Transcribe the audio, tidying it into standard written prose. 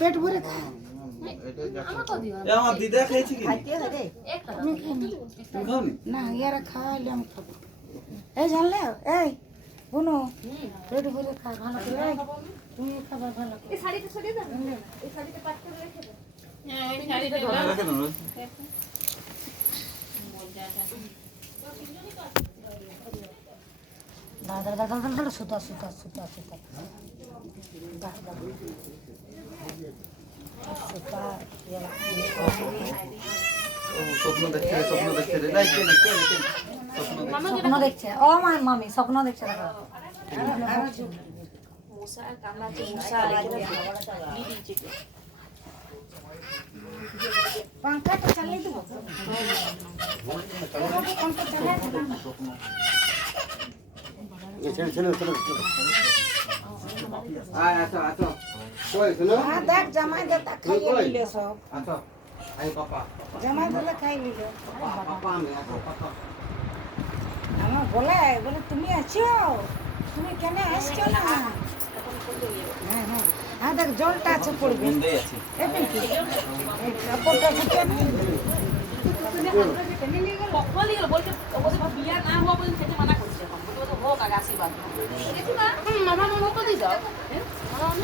পেট ভরে খা। আমার দিদা খেয়েছি কি না ইয়ারা খাওয়াইলে আমি খাবো। এই জানলে এই বুনু পেট ভরে খা ভালো করে। এই তুমি খাবার ভালো করে। এই শাড়িটা সরিয়ে দাও, এই শাড়িটা পাট করে রেখে দাও। হ্যাঁ ওই শাড়িটা রেখে দাও। দাদা দাদা দাদা সুতা সুতা সুতা সুতা সুতা স্বপ্ন দেখছে স্বপ্ন দেখছে স্বপ্ন দেখছে। ও মা মামি স্বপ্ন দেখছে দেখো। पंखाটা চালিয়ে দেবো। पंखा চালিয়ে দেবো। আচ্ছা আচ্ছা কই শুনো হ্যাঁ দেখ জামাই দাদা খাইয়ে নিলে সব। আচ্ছা আই পাপা জামাই দাদা খাই নিলে। পাপা আমি পাপা আমার বলে বলে তুমি আছো, তুমি কেন আসছো না? হ্যাঁ হ্যাঁ হ্যাঁ দেখ জলটা আছে পড়বে। এখন কি এই কাপড়টা ফুটে না বলি গেল বলতে ওদের বিয়া না হওয়া পর্যন্ত খেতে মানা করছে এখন বলতে হোক আগে আশীর্বাদ দেখি না মামা মামা তো দিয়ে দাও মামা